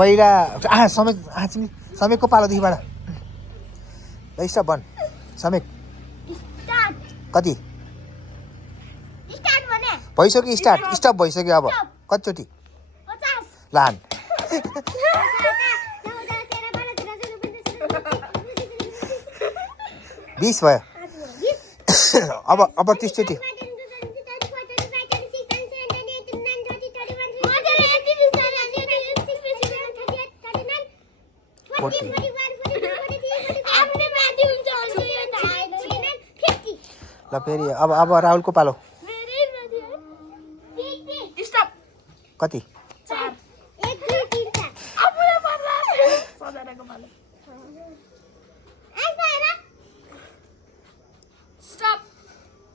पहिला समेकको पालोदेखिबाट ल स्टप भन समेक कति भइसक्यो स्टप भइसक्यो अब कतिचोटि लान 20 भयो अब 30 चोटि ल फेरि अब राहुलको पालो कति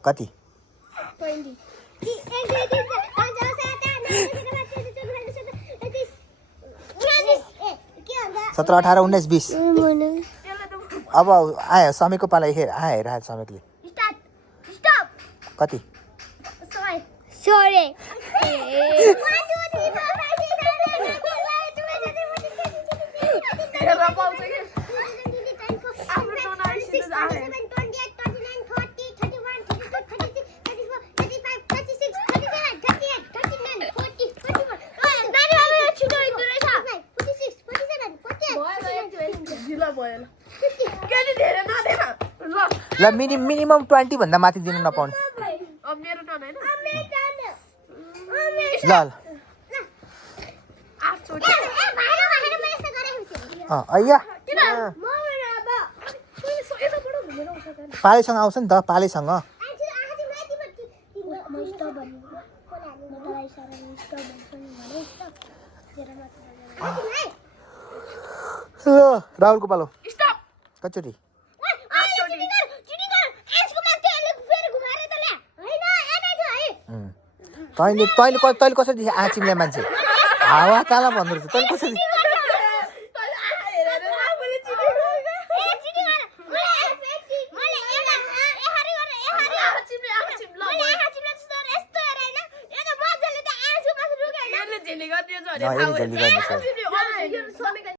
कति 17 18 19 20 अब आयो समीको पाला हेर समीले कति ल मिनिमम 20 भन्दा माथि दिनु नपाउने ल अయ్యా पालेसँग आउँछ नि त पालेसँग राहुलको पालो कतिचोटि तैँले कसरी आँचिम्ल्या मान्छे हावा काला भन्दो रहेछ तैँले कसरी झल्ली गर्ने